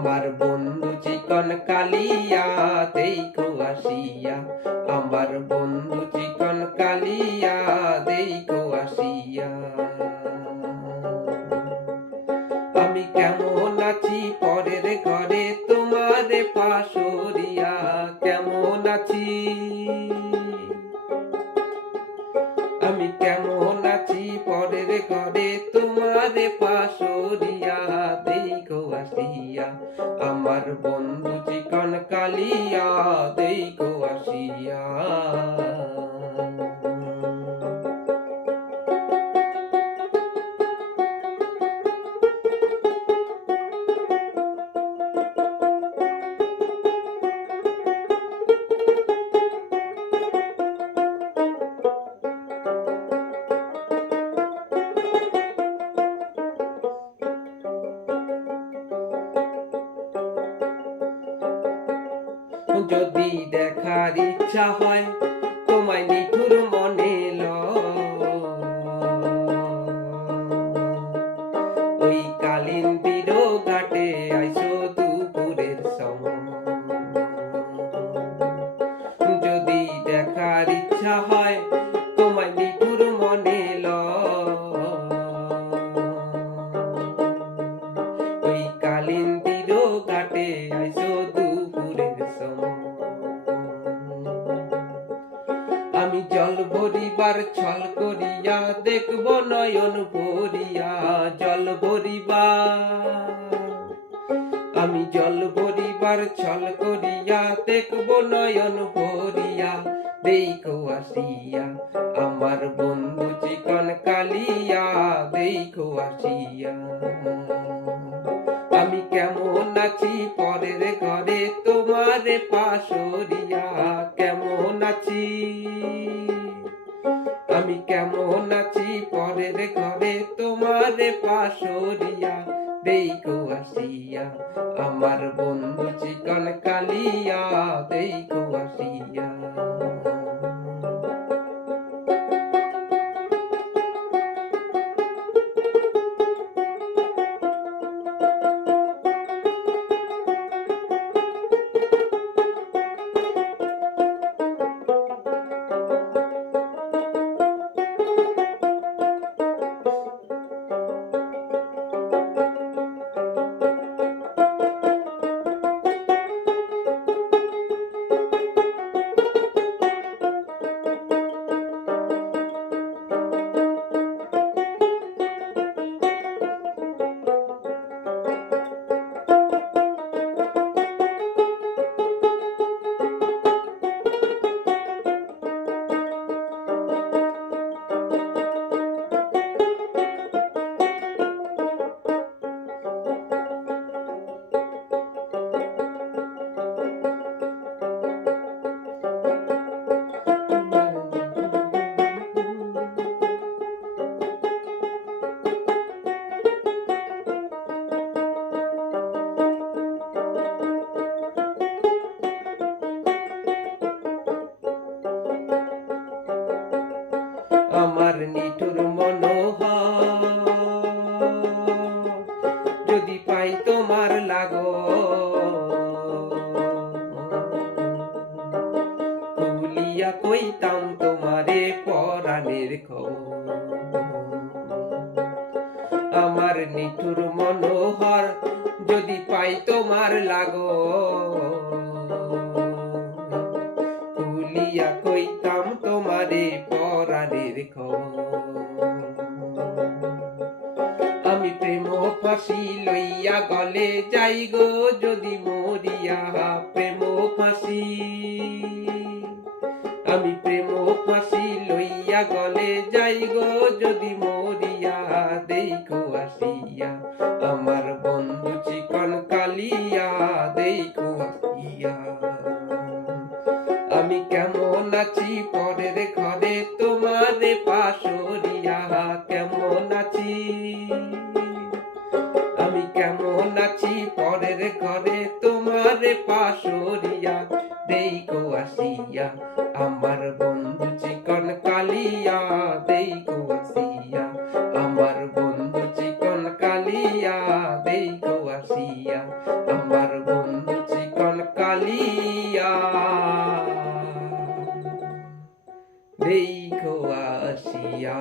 আমার বন্ধু চিকন কালিয়া দেখো আসিয়া, আমার বন্ধু চিকন কালিয়া দেখো আসিয়া। আমি কেমন আছি পরের ঘরে তোমার পাশরিয়া, কেমন আছি আমি কেমন আছি পরের ঘরে তোমার পাশরিয়া দেখো আসিয়া, আমার বন্ধু চিকন কালিয়া দেখো আসিয়া। যদি দেখার ইচ্ছা হয় তোমায় নিঠুর মনে ওই কালিন্দির ঘাটে আইসো দুপুরের সময়। যদি দেখার ইচ্ছা হয় তোমায় নিঠুর মনে ওই কালিন্দির ঘাটে আইসো দুপুরের সময়। আমি জল ভরিবার ছল করিয়া দেখব নয়ন ভরিয়া, জল ভরিবা আমি জল ভরিবার ছল করিয়া দেখব নয়ন ভরিয়া দেখো আসিয়া, আমার বন্ধু চিকন কালিয়া দেখো আসিয়া। আমি কেমন আছি পরের ঘরে তোমার পাশরিয়া, কেমন আছি আমি কেমন আছি পরের ঘরে তোমার পাশরিয়া দেখো আসিয়া, আমার বন্ধু চিকন কালিয়া দেখো আসিয়া। আমার নিঠুর মনোহর যদি পাই তোমার লাগো, খুলিয়া কইতাম তোমারে পরাণের খবর। আমার নিঠুর মনোহর যদি পাই তোমার লাগো, খুলিয়া কইতাম তোমারে পরাণের খবর। আমি প্রেম ফাঁসি লইয়া গলে যাই গো যদি মরিয়া, প্রেম ফাঁসি আমি প্রেম ফাঁসি লইয়া গলে যাই গো যদি মরিয়া দেখো আসিয়া, আমার বন্ধু চিকন কালিয়া দেখো আসিয়া। আমি কেমন আছি পরের ঘরে তোমার পাশরিয়া, কেমন আছি আমি কেমন আছি পরের ঘরে তোমার পাশরিয়া দেখো আসিয়া, আমার বন্ধু চিকন কালিয়া দেখো আসিয়া, আমার বন্ধু চিকন কালিয়া দেখো আসিয়া, আমার দেখো আসিয়া